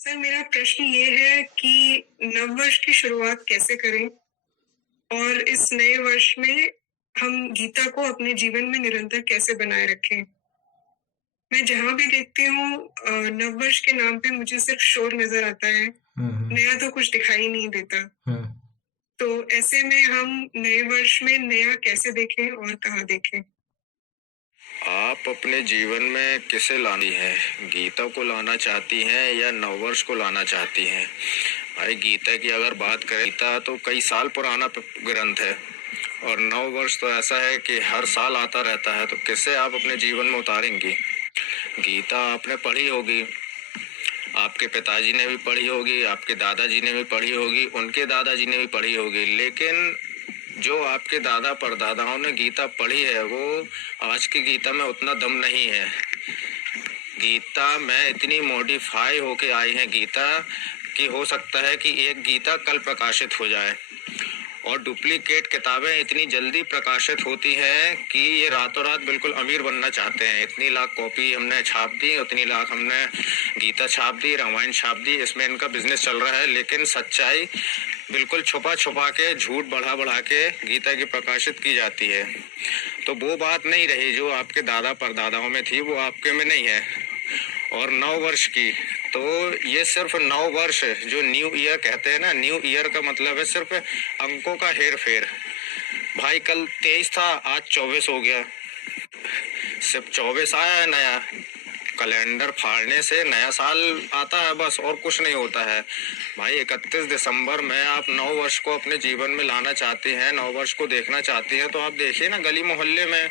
Sir, मेरा प्रश्न ये है कि नववर्ष की शुरुआत कैसे करें और इस नए वर्ष में हम गीता को अपने जीवन में निरंतर कैसे बनाए रखें। मैं जहाँ भी देखती हूँ नववर्ष के नाम पे मुझे सिर्फ शोर नजर आता है। नया तो कुछ दिखाई नहीं देता। तो ऐसे में हम नए वर्ष में नया कैसे देखें और कहाँ देखें। आप अपने जीवन में किसे लानी है? गीता को लाना चाहती हैं या नववर्ष को लाना चाहती हैं? भाई, गीता की अगर बात करें, गीता तो कई साल पुराना ग्रंथ है और नववर्ष तो ऐसा है कि हर साल आता रहता है। तो किसे आप अपने जीवन में उतारेंगी? गीता आपने पढ़ी होगी, आपके पिताजी ने भी पढ़ी होगी, आपके दादाजी ने भी पढ़ी होगी, उनके दादाजी ने भी पढ़ी होगी, लेकिन जो आपके दादा परदादाओं ने गीता पढ़ी है वो आज की गीता में उतना दम नहीं है। गीता में इतनी मॉडिफाई होके आई है गीता कि हो सकता है कि एक गीता कल प्रकाशित हो जाए, और डुप्लीकेट किताबें इतनी जल्दी प्रकाशित होती हैं कि ये रातों रात बिल्कुल अमीर बनना चाहते हैं। इतनी लाख कॉपी हमने छाप दी, उतनी लाख हमने गीता छाप दी, रामायण छाप दी, इसमें इनका बिजनेस चल रहा है। लेकिन सच्चाई बिल्कुल छुपा छुपा के, झूठ बढ़ा बढ़ा के गीता की प्रकाशित की जाती है। तो वो बात नहीं रही जो आपके दादा परदादाओं में थी, वो आपके में नहीं है। और 9 वर्ष की, तो ये सिर्फ 9 वर्ष जो न्यू ईयर कहते हैं ना, न्यू ईयर का मतलब है सिर्फ अंकों का हेर फेर। भाई, कल 23 था, आज 24 हो गया। सिर्फ 24 आया है नया। कैलेंडर फाड़ने से नया साल आता है, बस, और कुछ नहीं होता है। भाई, 31 दिसंबर में आप 9 वर्ष को अपने जीवन में लाना चाहती हैं, 9 वर्ष को देखना चाहती हैं, तो आप देखिए ना, गली मोहल्ले में,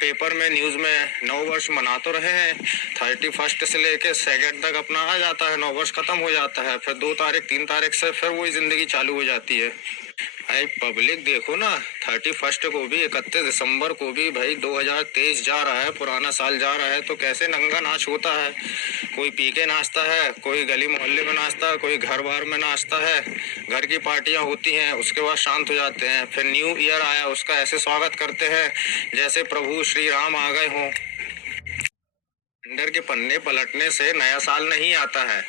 पेपर में, न्यूज में 9 वर्ष मना तो रहे हैं। 31 से लेके 2 तक अपना आ जाता है, 9 वर्ष खत्म हो जाता है, फिर 2 तारीख 3 तारीख से फिर वही जिंदगी चालू हो जाती है। भाई, पब्लिक देखो ना, 31 को भी, 31 दिसंबर को भी भाई 2023 जा रहा है, पुराना साल जा रहा है, तो कैसे नंगा नाच होता है। कोई पी के नाचता है, कोई गली मोहल्ले में नाचता है, कोई घर बार में नाचता है, घर की पार्टियां होती हैं, उसके बाद शांत हो जाते हैं। फिर न्यू ईयर आया, उसका ऐसे स्वागत करते हैं जैसे प्रभु श्री राम आ गए हों। कैलेंडर के पन्ने पलटने से नया साल नहीं आता है।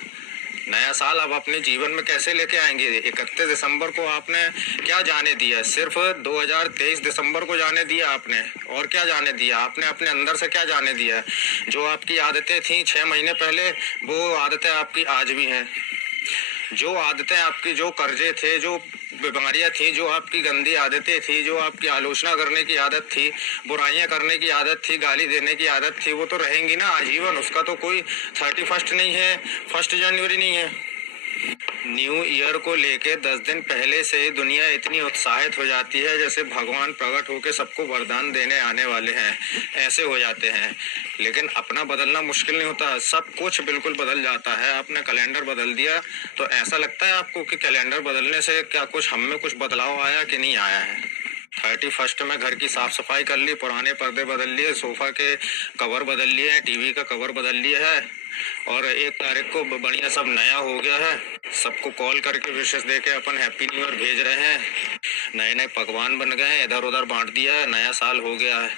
नया साल आप अपने जीवन में कैसे लेके आएंगे? 31 दिसंबर को आपने क्या जाने दिया? सिर्फ 2023 दिसंबर को जाने दिया आपने, और क्या जाने दिया आपने? अपने अंदर से क्या जाने दिया? जो आपकी आदतें थी 6 महीने पहले, वो आदतें आपकी आज भी हैं। जो आदतें आपकी, जो कर्जे थे, जो बीमारियां थी, जो आपकी गंदी आदतें थी, जो आपकी आलोचना करने की आदत थी, बुराइयां करने की आदत थी, गाली देने की आदत थी, वो तो रहेंगी ना आजीवन। उसका तो कोई 31 नहीं है, 1 जनवरी नहीं है। न्यू ईयर को लेके 10 दिन पहले से ही दुनिया इतनी उत्साहित हो जाती है जैसे भगवान प्रकट होकर सबको वरदान देने आने वाले हैं, ऐसे हो जाते हैं। लेकिन अपना बदलना मुश्किल नहीं होता, सब कुछ बिल्कुल बदल जाता है। आपने कैलेंडर बदल दिया तो ऐसा लगता है आपको कि कैलेंडर बदलने से क्या कुछ हम में कुछ बदलाव आया कि नहीं आया है। 31 में घर की साफ सफाई कर ली, पुराने पर्दे बदल लिए, सोफा के कवर बदल लिए हैं, टीवी का कवर बदल लिया है, और 1 तारीख को बढ़िया सब नया हो गया है। सबको कॉल करके विशेष देके अपन हैप्पी न्यू ईयर भेज रहे हैं। नए नए पकवान बन गए हैं, इधर उधर बांट दिया है, नया साल हो गया है।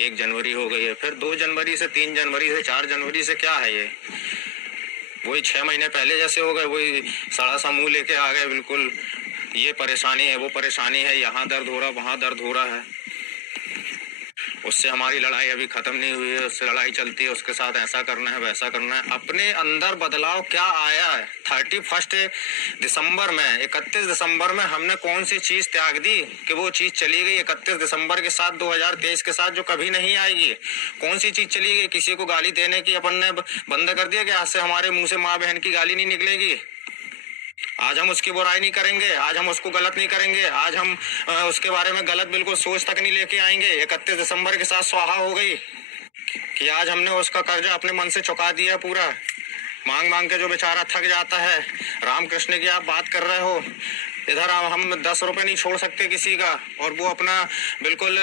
1 जनवरी हो गई है, फिर 2 जनवरी से, 3 जनवरी से, 4 जनवरी से क्या है ये? वही 6 महीने पहले जैसे हो गए, वही सड़ा सा मुंह लेके आ गए बिल्कुल। ये परेशानी है, वो परेशानी है, यहाँ दर्द हो रहा, वहाँ दर्द हो रहा है। उससे हमारी लड़ाई अभी खत्म नहीं हुई है, उससे लड़ाई चलती है, उसके साथ ऐसा करना है, वैसा करना है। अपने अंदर बदलाव क्या आया है? 31 दिसंबर में, 31 दिसंबर में हमने कौन सी चीज त्याग दी कि वो चीज चली गई 31 दिसंबर के साथ, 2023 के साथ, जो कभी नहीं आएगी? कौन सी चीज चली गई? किसी को गाली देने की अपन ने बंद कर दिया कि आज से हमारे मुंह से माँ बहन की गाली नहीं निकलेगी, आज हम उसकी बुराई नहीं करेंगे, आज हम उसको गलत नहीं करेंगे, आज हम उसके बारे में गलत बिल्कुल सोच तक नहीं लेके आएंगे। 31 दिसंबर के साथ स्वाहा हो गई कि आज हमने उसका कर्जा अपने मन से चुका दिया पूरा। मांग मांग के जो बेचारा थक जाता है। रामकृष्ण की आप बात कर रहे हो, इधर हम 10 रुपए नहीं छोड़ सकते किसी का, और वो अपना बिल्कुल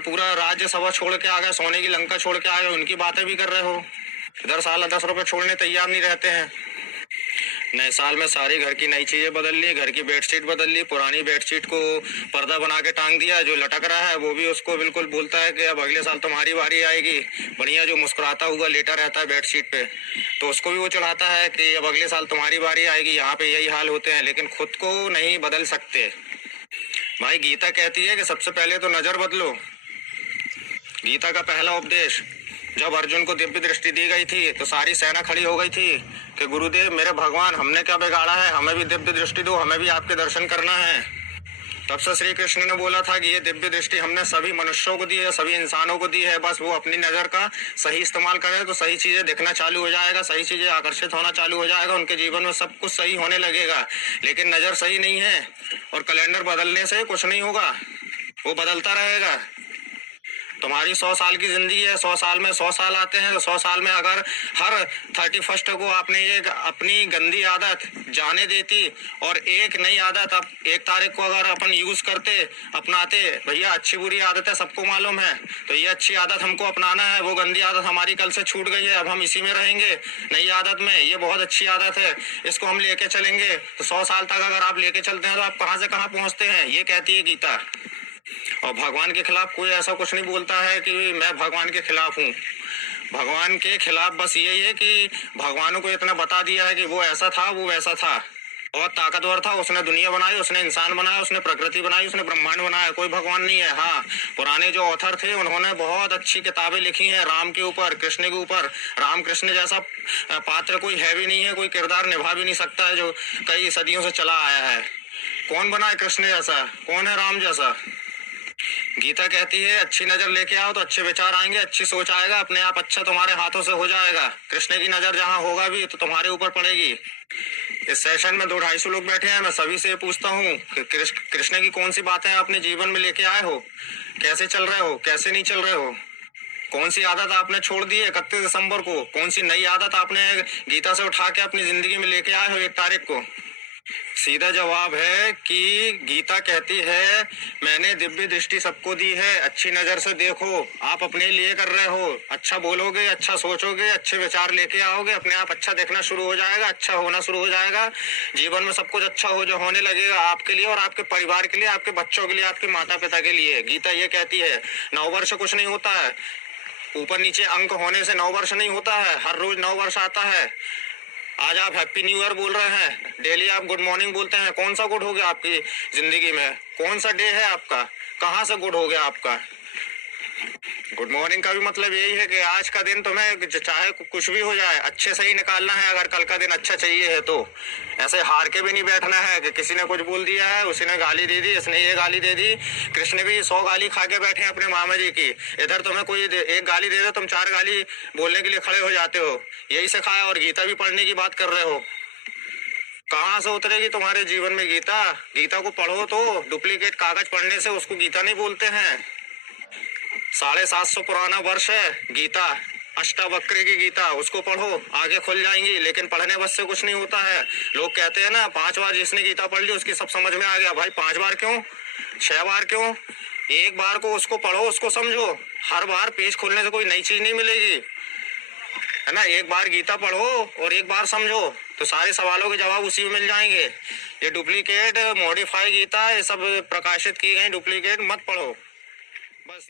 पूरा राज्यसभा छोड़ के आ गए, सोने की लंका छोड़ के आ गए, उनकी बातें भी कर रहे हो। इधर साला 10 रुपए छोड़ने तैयार नहीं रहते हैं। नए साल में सारी घर की नई चीजें बदल ली, घर की बेडशीट बदल ली, पुरानी बेडशीट को पर्दा बना के टांग दिया, जो लटक रहा है वो भी उसको बिल्कुल बोलता है कि अब अगले साल तुम्हारी बारी आएगी। बढ़िया जो मुस्कुराता हुआ लेटा रहता है बेडशीट पे, तो उसको भी वो चढ़ाता है कि अब अगले साल तुम्हारी बारी आएगी। यहाँ पे यही हाल होते हैं, लेकिन खुद को नहीं बदल सकते। भाई गीता कहती है कि सबसे पहले तो नजर बदलो। गीता का पहला उपदेश, जब अर्जुन को दिव्य दृष्टि दी गई थी तो सारी सेना खड़ी हो गई थी कि गुरुदेव मेरे भगवान, हमने क्या बिगाड़ा है, हमें भी दिव्य दृष्टि दो, हमें भी आपके दर्शन करना है। तब से श्री कृष्ण ने बोला था कि ये दिव्य दृष्टि हमने सभी मनुष्यों को दी है, सभी इंसानों को दी है, बस वो अपनी नजर का सही इस्तेमाल करें तो सही चीजें दिखना चालू हो जाएगा, सही चीजें आकर्षित होना चालू हो जाएगा, उनके जीवन में सब कुछ सही होने लगेगा। लेकिन नजर सही नहीं है और कैलेंडर बदलने से कुछ नहीं होगा, वो बदलता रहेगा। तुम्हारी 100 साल की जिंदगी है, 100 साल में 100 साल आते हैं, तो 100 साल में अगर हर 31 को आपने ये अपनी गंदी आदत जाने देती और एक नई आदत अब 1 तारीख को अगर अपन यूज करते, अपनाते, भैया अच्छी बुरी आदतें सबको मालूम है, तो ये अच्छी आदत हमको अपनाना है, वो गंदी आदत हमारी कल से छूट गई है, अब हम इसी में रहेंगे। नई आदत में ये बहुत अच्छी आदत है, इसको हम लेके चलेंगे, तो 100 साल तक अगर आप लेके चलते हैं तो आप कहाँ से कहाँ पहुंचते हैं, ये कहती है गीता। और भगवान के खिलाफ कोई ऐसा कुछ नहीं बोलता है कि मैं भगवान के खिलाफ हूँ। भगवान के खिलाफ बस यही है कि भगवान को इतना बता दिया है कि वो ऐसा था, वो वैसा था, बहुत ताकतवर था, उसने दुनिया बनाई, उसने इंसान बनाया, उसने प्रकृति बनाई, उसने ब्रह्मांड बनाया, कोई भगवान नहीं है। हाँ, पुराने जो ऑथर थे उन्होंने बहुत अच्छी किताबें लिखी हैं राम के ऊपर, कृष्ण के ऊपर। राम कृष्ण जैसा पात्र कोई है भी नहीं है, कोई किरदार निभा भी नहीं सकता है जो कई सदियों से चला आया है। कौन बना है कृष्ण जैसा, कौन है राम जैसा। गीता कहती है अच्छी नजर लेके आओ तो अच्छे विचार आएंगे, अच्छी सोच आएगा, अपने आप अच्छा तुम्हारे हाथों से हो जाएगा। कृष्ण की नजर जहाँ होगा भी तो तुम्हारे ऊपर पड़ेगी। इस सेशन में 200-250 लोग बैठे हैं, मैं सभी से पूछता हूँ कि कृष्ण की कौन सी बातें अपने जीवन में लेके आए हो, कैसे चल रहे हो, कैसे नहीं चल रहे हो, कौन सी आदत आपने छोड़ दी है 31 दिसंबर को, कौन सी नई आदत आपने गीता से उठा के अपनी जिंदगी में लेके आए हो 1 तारीख को। सीधा जवाब है कि गीता कहती है मैंने दिव्य दृष्टि सबको दी है, अच्छी नजर से देखो, आप अपने लिए कर रहे हो, अच्छा बोलोगे, अच्छा सोचोगे, अच्छे विचार लेके आओगे, अपने आप अच्छा देखना शुरू हो जाएगा, अच्छा होना शुरू हो जाएगा, जीवन में सब कुछ अच्छा होने लगेगा आपके लिए और आपके परिवार के लिए, आपके बच्चों के लिए, आपके माता पिता के लिए। गीता ये कहती है 9 वर्ष कुछ नहीं होता है, ऊपर नीचे अंक होने से 9 वर्ष नहीं होता है, हर रोज 9 वर्ष आता है। आज आप हैप्पी न्यू ईयर बोल रहे हैं, डेली आप गुड मॉर्निंग बोलते हैं, कौन सा गुड हो गया आपकी जिंदगी में, कौन सा डे है आपका, कहाँ से गुड हो गया आपका। गुड मॉर्निंग का भी मतलब यही है कि आज का दिन तुम्हें चाहे कुछ भी हो जाए अच्छे से ही निकालना है, अगर कल का दिन अच्छा चाहिए है तो। ऐसे हार के भी नहीं बैठना है कि किसी ने कुछ बोल दिया है, उसी ने गाली दे दी, इसने ये गाली दे दी। कृष्ण भी 100 गाली खा के बैठे हैं अपने मामा जी की, इधर तुम्हें कोई एक गाली दे दे तुम 4 गाली बोलने के लिए खड़े हो जाते हो, यही सिखाया। और गीता भी पढ़ने की बात कर रहे हो, कहाँ से उतरेगी तुम्हारे जीवन में गीता। गीता को पढ़ो तो, डुप्लीकेट कागज पढ़ने से उसको गीता नहीं बोलते हैं। 750 पुराना वर्ष है गीता, अष्टावक्र की गीता, उसको पढ़ो, आगे खुल जाएंगी। लेकिन पढ़ने बस से कुछ नहीं होता है। लोग कहते हैं ना 5 बार जिसने गीता पढ़ ली उसकी सब समझ में आ गया। भाई 5 बार क्यों, 6 बार क्यों, 1 बार को उसको पढ़ो, उसको समझो। हर बार पेज खोलने से कोई नई चीज नहीं मिलेगी, है ना। 1 बार गीता पढ़ो और 1 बार समझो तो सारे सवालों के जवाब उसी में मिल जाएंगे। ये डुप्लीकेट मॉडिफाई गीता, ये सब प्रकाशित की गई डुप्लीकेट मत पढ़ो बस।